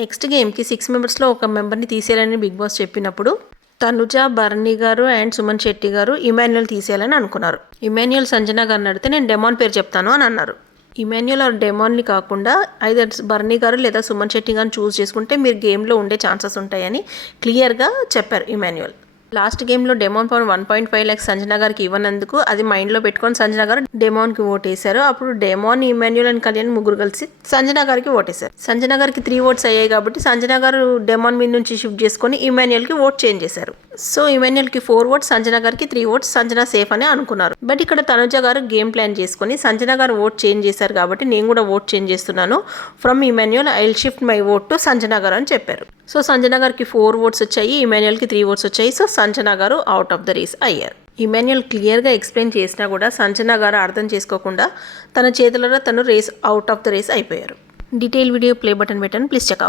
Next గేమ్కి 6 మెంబర్స్లో ఒక మెంబర్ని తీసేయాలని big boss చెప్పినప్పుడు తనుజ, బర్నీ గారు అండ్ సుమన్ శెట్టి గారు ఇమాన్యుయల్ తీసేయాలని అనుకున్నారు. ఇమాన్యుయల్ సంజన గారిని అడిగితే నేను డెమాన్ పేరు చెప్తాను అని అన్నారు. ఇమాన్యుయల్ ఆర్ డెమాన్ని కాకుండా ఐదర్ బర్నీ గారు లేదా సుమన్ శెట్టి గారిని చూస్ చేసుకుంటే మీరు గేమ్లో ఉండే ఛాన్సెస్ ఉంటాయని క్లియర్గా చెప్పారు ఇమాన్యుయల్. లాస్ట్ గేమ్లో డెమాన్ పవన్ 1.5 lakhs సంజన గారికి ఇవ్వనందుకు అది మైండ్లో పెట్టుకొని సంజన గారు డెమాన్కి ఓటేశారు. అప్పుడు డెమాన్, ఇమాన్యుయల్ అండ్ కళ్యాణ్ ముగ్గురు కలిసి సంజన గారికి ఓటేశారు. సంజన గారికి 3 votes అయ్యాయి కాబట్టి సంజన గారు డెమాన్ మీద నుంచి షిఫ్ట్ చేసుకొని ఇమాన్యుయల్కి ఓట్ చేంజ్ చేశారు. సో ఇమాన్యుయల్కి 4 votes, సంజన గారికి 3 votes, సంజన సేఫ్ అని అనుకున్నారు. బట్ ఇక్కడ తనుజ గారు గేమ్ ప్లాన్ చేసుకొని సంజన గారు ఓట్ చేంజ్ చేశారు కాబట్టి నేను కూడా ఓట్ చేంజ్ చేస్తున్నాను, from Emmanuel I will shift my vote to Sanjana గారు అని చెప్పారు. సో సంజన గారికి 4 votes వచ్చాయి, ఇమాన్యుయల్కి 3 votes వచ్చాయి. సో సంజన గారు అవుట్ ఆఫ్ ద రేస్ అయ్యారు. ఇమాన్యుయల్ క్లియర్గా ఎక్స్ప్లెయిన్ చేసినా కూడా సంజన గారు అర్థం చేసుకోకుండా తన చేతులలో తను race out of the race అయిపోయారు. డీటెయిల్ వీడియో ప్లే బటన్ పెట్టాను, ప్లీజ్ చెక్అవుట్.